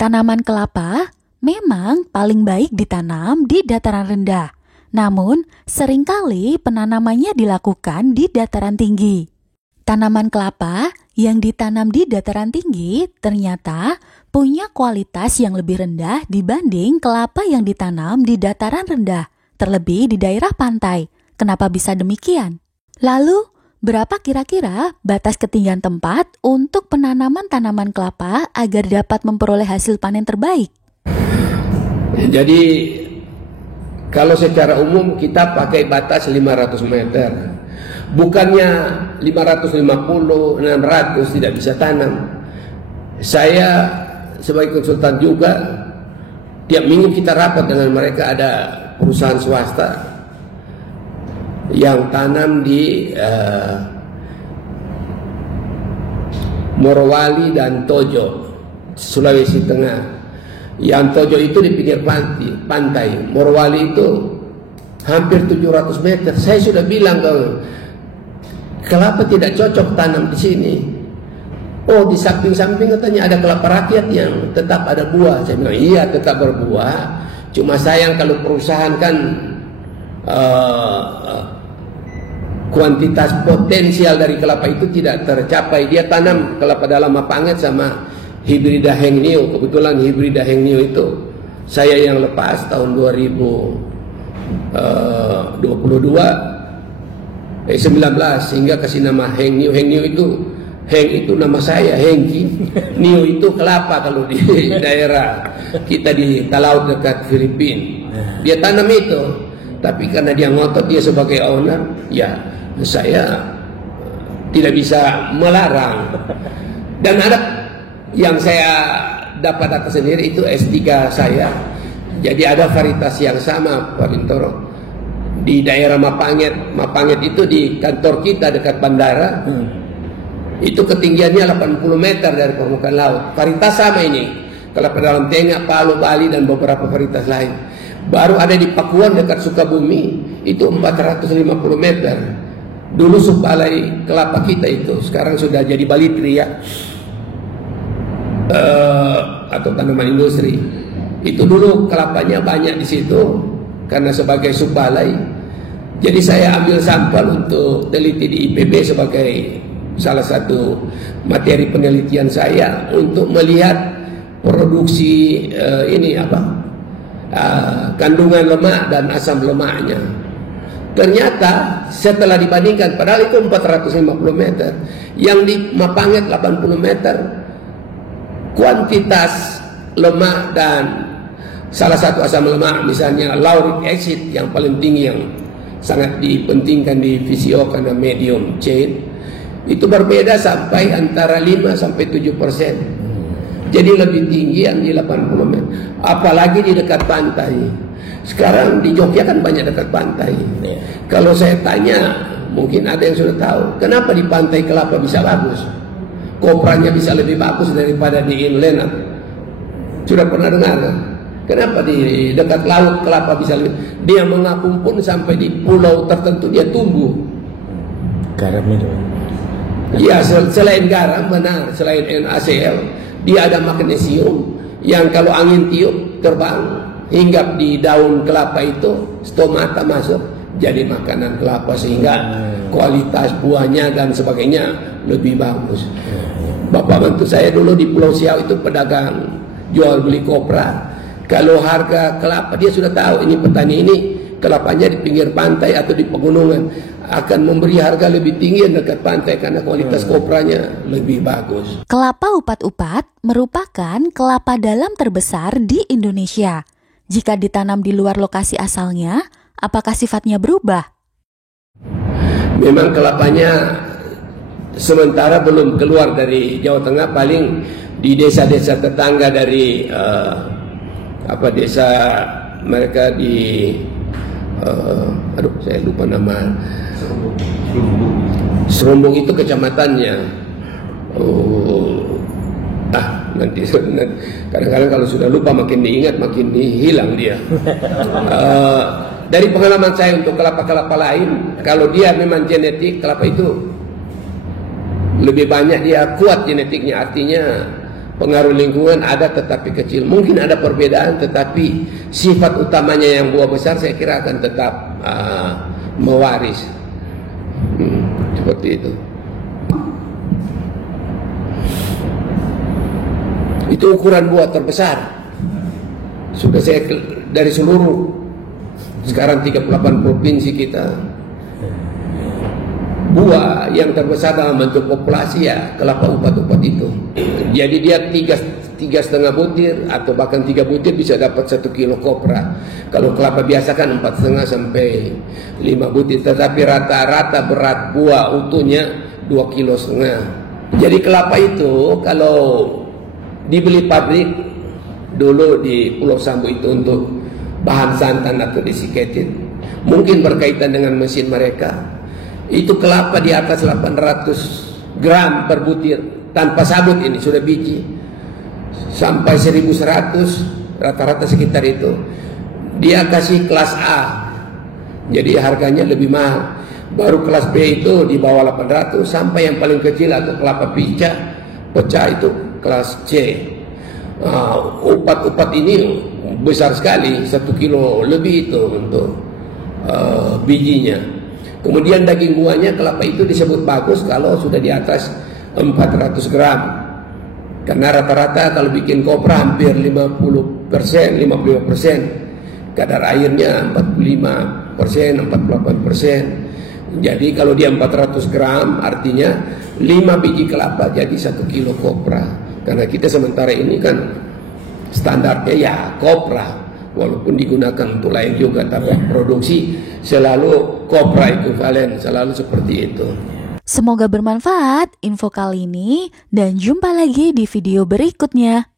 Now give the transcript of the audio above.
Tanaman kelapa memang paling baik ditanam di dataran rendah. Namun, seringkali penanamannya dilakukan di dataran tinggi. Tanaman kelapa yang ditanam di dataran tinggi ternyata punya kualitas yang lebih rendah dibanding kelapa yang ditanam di dataran rendah, terlebih di daerah pantai. Kenapa bisa demikian? Lalu, berapa kira-kira batas ketinggian tempat untuk penanaman tanaman kelapa agar dapat memperoleh hasil panen terbaik? Jadi kalau secara umum kita pakai batas 500 meter. Bukannya 550, 600 tidak bisa tanam. Saya sebagai konsultan juga, tiap minggu kita rapat dengan mereka, ada perusahaan swasta yang tanam di Morowali dan Tojo, Sulawesi Tengah. Yang Tojo itu di pinggir pantai, Morowali itu hampir 700 meter. Saya sudah bilang kalau kelapa tidak cocok tanam di sini. Oh, di samping-samping katanya ada kelapa rakyat yang tetap ada buah. Saya bilang iya, tetap berbuah. Cuma sayang kalau perusahaan kan kuantitas potensial dari kelapa itu tidak tercapai. Dia tanam kelapa dalam mapanget sama hibrida Heng Nio. Kebetulan hibrida Heng Nio itu saya yang lepas tahun 2019 sehingga kasih nama Heng Nio. Heng Nio itu, Heng itu nama saya, Hengki. Nio itu kelapa kalau di daerah kita di Talaut dekat Filipina. Dia tanam itu, tapi karena dia ngotot, dia sebagai owner, ya saya tidak bisa melarang. Dan ada yang saya dapat data sendiri itu S3 saya. Jadi ada varietas yang sama Pak Bintoro di daerah Mapanget. Mapanget itu di kantor kita dekat bandara. Itu ketinggiannya 80 meter dari permukaan laut. Varietas sama ini. Kelapa dalam tengah, Palu, Bali dan beberapa varietas lain. Baru ada di Pakuan dekat Sukabumi itu 450 meter. Dulu subalai kelapa kita itu, sekarang sudah jadi balitri ya, atau tanaman industri. Itu dulu kelapanya banyak di situ karena sebagai subbalai. Jadi saya ambil sampel untuk teliti di IPB sebagai salah satu materi penelitian saya untuk melihat produksi kandungan lemak dan asam lemaknya. Ternyata setelah dibandingkan, padahal itu 450 meter, yang di Mapanget 80 meter, kuantitas lemak dan salah satu asam lemak misalnya lauric acid yang paling tinggi yang sangat dipentingkan di fisio karena medium chain, itu berbeda sampai antara 5 sampai 7%. Jadi lebih tinggi yang di 80 meter, apalagi di dekat pantai. Sekarang di Jogja kan banyak dekat pantai. Kalau saya tanya, mungkin ada yang sudah tahu, kenapa di pantai kelapa bisa bagus? Kopranya bisa lebih bagus daripada di inland. Sudah pernah dengar kan? Kenapa di dekat laut kelapa bisa lebih? Dia mengapung pun sampai di pulau tertentu dia tumbuh. Garam itu. Ya, selain garam, benar, selain NaCl, dia ada magnesium yang kalau angin tiup terbang hinggap di daun kelapa itu, stomata masuk jadi makanan kelapa sehingga kualitas buahnya dan sebagainya lebih bagus. Bapak mantu saya dulu di Pulau Siau itu pedagang jual beli kopra. Kalau harga kelapa dia sudah tahu ini petani ini kelapanya di pinggir pantai atau di pegunungan akan memberi harga lebih tinggi dekat pantai karena kualitas kopranya lebih bagus. Kelapa upat-upat merupakan kelapa dalam terbesar di Indonesia. Jika ditanam di luar lokasi asalnya, apakah sifatnya berubah? Memang kelapanya sementara belum keluar dari Jawa Tengah, paling di desa-desa tetangga dari desa mereka di saya lupa nama, Serumbung itu kecamatannya. Nanti kadang-kadang kalau sudah lupa makin diingat makin hilang dia. Dari pengalaman saya untuk kelapa-kelapa lain, kalau dia memang genetik kelapa itu lebih banyak dia kuat genetiknya, artinya pengaruh lingkungan ada tetapi kecil. Mungkin ada perbedaan tetapi sifat utamanya yang buah besar saya kira akan tetap mewaris. Seperti itu. Itu ukuran buah terbesar. Sudah saya dari seluruh sekarang 38 provinsi kita, buah yang terbesar dalam bentuk populasi ya kelapa upat-upat itu. Jadi dia tiga setengah butir atau bahkan 3 butir bisa dapat 1 kilo kopra. Kalau kelapa biasa kan 4,5 sampai 5 butir, tetapi rata-rata berat buah utuhnya 2,5 kilo. Jadi kelapa itu kalau dibeli pabrik dulu di Pulau Sambu itu untuk bahan santan atau disiketin, mungkin berkaitan dengan mesin mereka. Itu kelapa di atas 800 gram per butir tanpa sabut, ini sudah biji, sampai 1100 rata-rata sekitar itu. Dia kasih kelas A, jadi harganya lebih mahal. Baru kelas B itu di bawah 800, sampai yang paling kecil atau kelapa pecah itu kelas C. Upat-upat ini besar sekali, 1 kilo lebih itu untuk bijinya. Kemudian daging buahnya kelapa itu disebut bagus kalau sudah di atas 400 gram. Karena rata-rata kalau bikin kopra hampir 50%, 55%. Kadar airnya 45%, 48%. Jadi kalau dia 400 gram artinya 5 biji kelapa jadi 1 kilo kopra. Karena kita sementara ini kan standarnya ya kopra. Walaupun digunakan untuk lain juga, tapi produksi selalu kopra ekuivalen, selalu seperti itu. Semoga bermanfaat info kali ini dan jumpa lagi di video berikutnya.